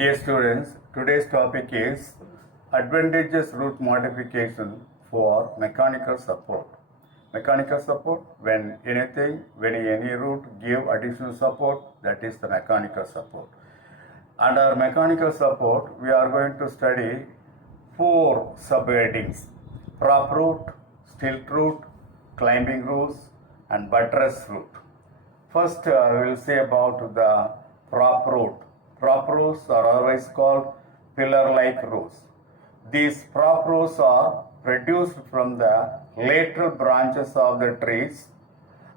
Dear students, today's topic is advantageous route modification for mechanical support. Mechanical support, when any route give additional support, that is the mechanical support. Under mechanical support, we are going to study 4 subheadings: prop route, stilt route, climbing routes, and buttress route. First, we will say about the prop route. Prop routes are otherwise called pillar-like routes. These prop routes are produced from the lateral branches of the trees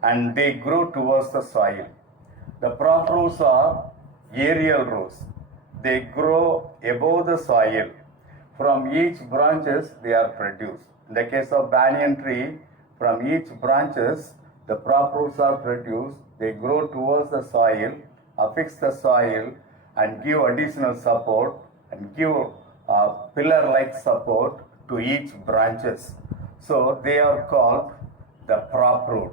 and they grow towards the soil. The prop routes are aerial routes. They grow above the soil. From each branches they are produced. In the case of banyan tree, from each branches the prop roots are produced. They grow towards the soil, affix the soil, and give additional support and give pillar-like support to each branches. So they are called the prop root.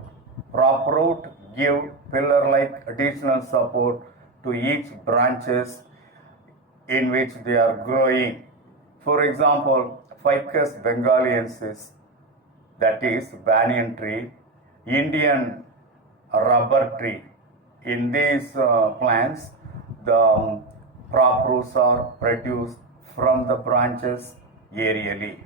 Prop root give pillar-like additional support to each branches in which they are growing. For example, Ficus bengaliensis, that is banyan tree, Indian rubber tree. In these plants, the prop roots are produced from the branches aerially.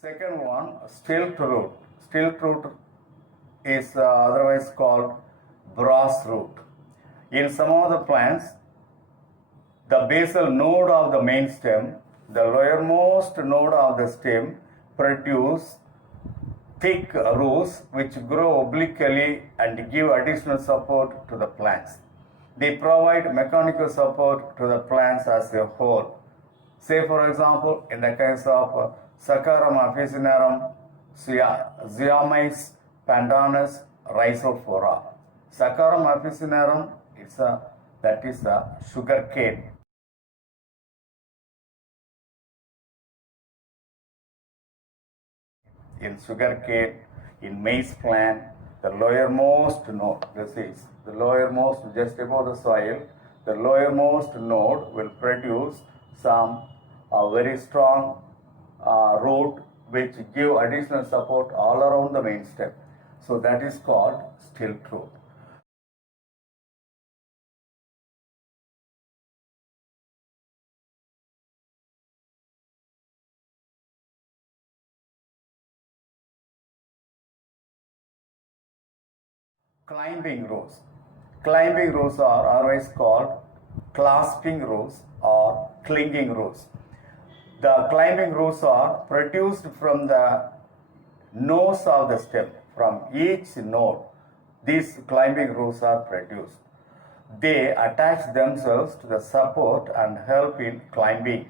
Second one, stilt root. Stilt root is otherwise called brass root. In some of the plants, the basal node of the main stem, the lowermost node of the stem produce thick roots which grow obliquely and give additional support to the plants. They provide mechanical support to the plants as a whole. Say for example, in the case of Saccharum officinarum, Zeomys pandanus rhizophora. Saccharum officinarum that is the sugar cane. In sugar cane, in maize plant, the lowermost node, this is the lowermost just above the soil, the lowermost node will produce some very strong root which give additional support all around the main stem. So that is called stilt root. Climbing rows. Climbing rows are always called clasping rows or clinging rows. The climbing rows are produced from the nose of the stem. From each node, these climbing rows are produced. They attach themselves to the support and help in climbing.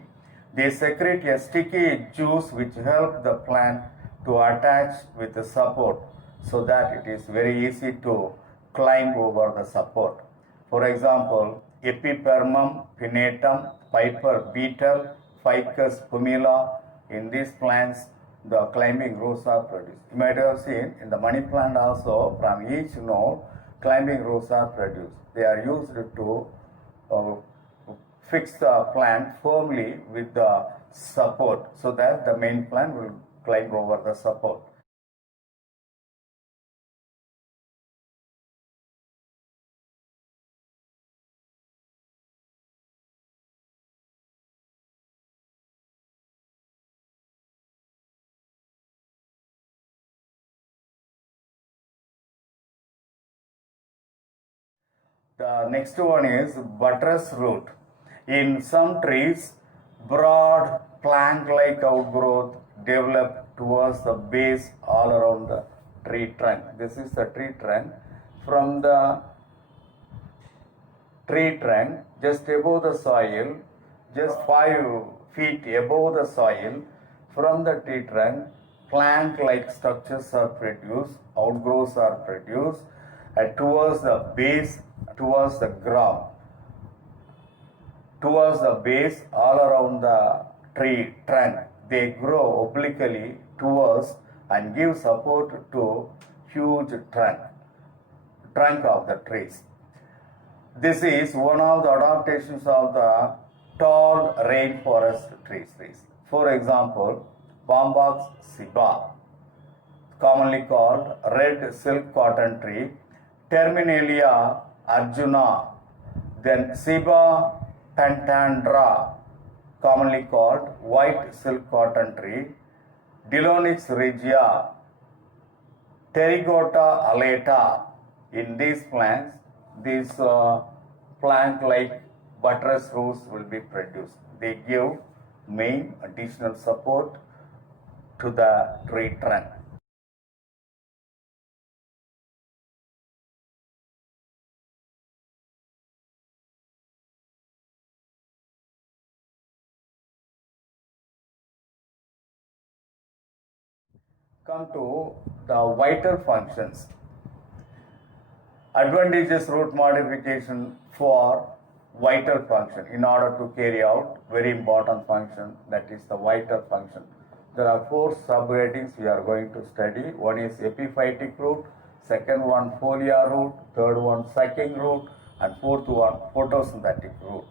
They secrete a sticky juice which helps the plant to attach with the support so that it is very easy to climb over the support. For example, Epipermum pinnatum, Piper beetle, Ficus pumila, in these plants the climbing rows are produced. You might have seen in the money plant also, from each node climbing rows are produced. They are used to fix the plant firmly with the support so that the main plant will climb over the support. The next one is buttress root. In some trees, broad plank-like outgrowth develop towards the base all around the tree trunk. This is the tree trunk. From the tree trunk, just above the soil, just 5 feet above the soil, from the tree trunk, plank-like structures are produced, outgrowths are produced, and towards the base, towards the ground. towards the base all around the tree trunk. They grow obliquely towards and give support to huge trunk of the trees. This is one of the adaptations of the tall rainforest trees. For example, Bombax ceiba, commonly called red silk cotton tree, Terminalia arjuna, then Ceiba pentandra, commonly called white silk cotton tree, Dilonix regia, Pterygota alata. In these plants, these plant-like buttress roots will be produced. They give main additional support to the tree trunk. Come to the vital functions. Advantageous root modification for vital function in order to carry out very important function, that is the vital function. There are four subheadings we are going to study. One is epiphytic root, second one foliar root, third one sucking root, and fourth one photosynthetic root.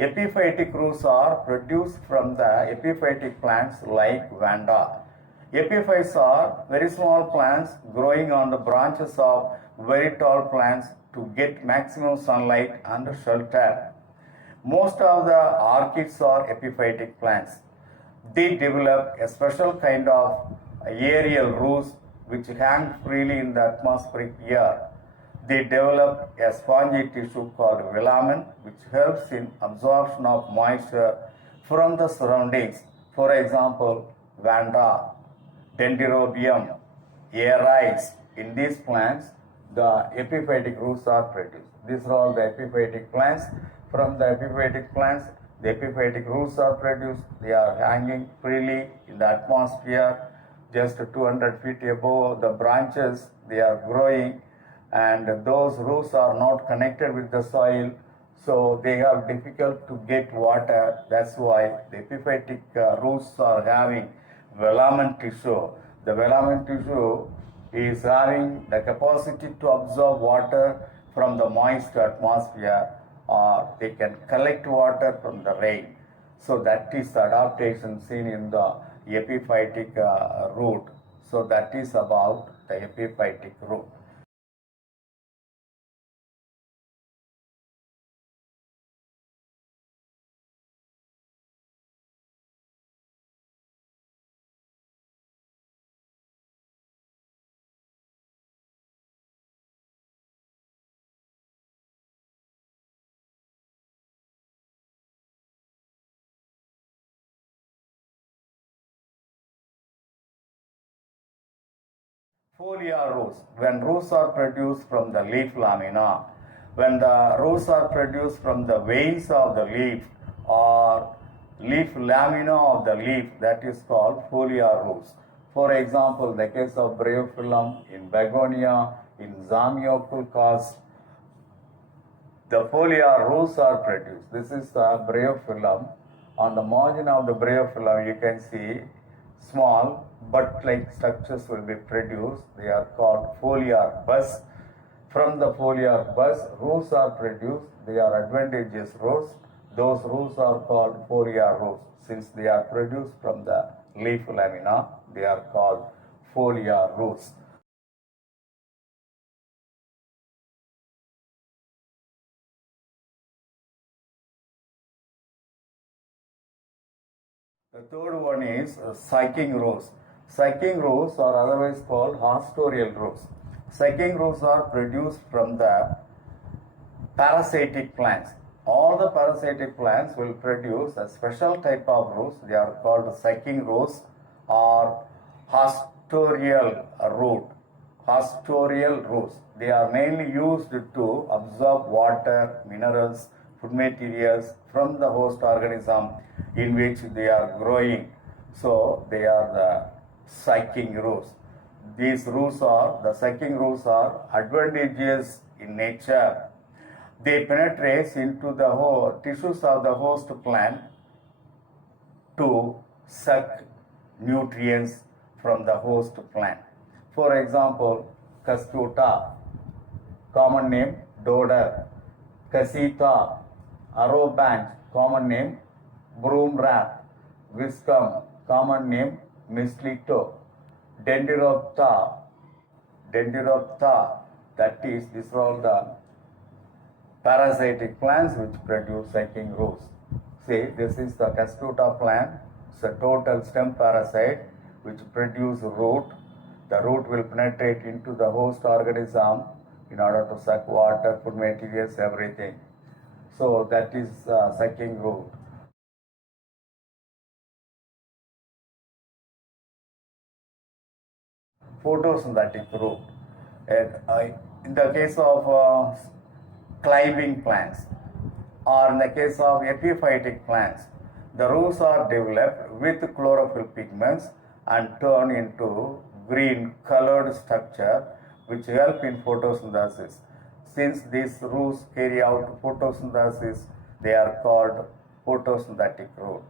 Epiphytic roots are produced from the epiphytic plants like vanda. Epiphytes are very small plants growing on the branches of very tall plants to get maximum sunlight and shelter. Most of the orchids are epiphytic plants. They develop a special kind of aerial roots which hang freely in the atmospheric air. They develop a spongy tissue called velamen which helps in absorption of moisture from the surroundings. For example, vanda, Dendrobium, aeris. In these plants, the epiphytic roots are produced. These are all the epiphytic plants. From the epiphytic plants, the epiphytic roots are produced. They are hanging freely in the atmosphere, just 200 feet above the branches. They are growing, and those roots are not connected with the soil, so they have difficult to get water. That's why the epiphytic roots are having velamen tissue. The velamen tissue is having the capacity to absorb water from the moist atmosphere, or they can collect water from the rain. So that is the adaptation seen in the epiphytic root. So that is about the epiphytic root. Foliar roots. When roots are produced from the leaf lamina, when the roots are produced from the veins of the leaf or leaf lamina of the leaf, that is called foliar roots. For example, the case of bryophyllum in begonia, in Zamioculcas, the foliar roots are produced. This is the bryophyllum. On the margin of the bryophyllum, you can see small bud-like structures will be produced. They are called foliar buds. From the foliar buds, roots are produced. They are advantageous roots. Those roots are called foliar roots. Since they are produced from the leaf lamina, they are called foliar roots. The third one is sucking roots. Sucking roots are otherwise called hostorial roots. Sucking roots are produced from the parasitic plants. All the parasitic plants will produce a special type of roots. They are called sucking roots or hostorial root. Hostorial roots. They are mainly used to absorb water, minerals, food materials from the host organism in which they are growing. So they are the sucking roots. These roots are, the sucking roots are advantageous in nature. They penetrate into the whole tissues of the host plant to suck nutrients from the host plant. For example, Cuscuta, common name Dodder, Casita, Arrowband, common name Broom Rat, Viscum, common name Mistletoe, Dendroptera, that is, these are all the parasitic plants which produce sucking roots. See, this is the Cuscuta plant. It's a total stem parasite which produce root. The root will penetrate into the host organism in order to suck water, food materials, everything. So that is sucking root. Photosynthetic root. In the case of climbing plants, or in the case of epiphytic plants, the roots are developed with chlorophyll pigments and turn into green colored structure which help in photosynthesis. Since these roots carry out photosynthesis, they are called photosynthetic root.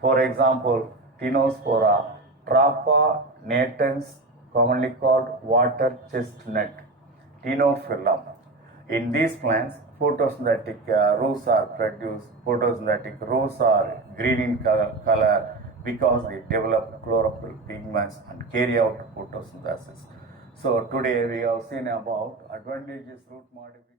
For example, Tinospora trapa natans, commonly called water chestnut, Tinophyllum. In these plants, photosynthetic roots are produced. Photosynthetic roots are green in color because they develop chlorophyll pigments and carry out photosynthesis. So today we have seen about advantageous root modification.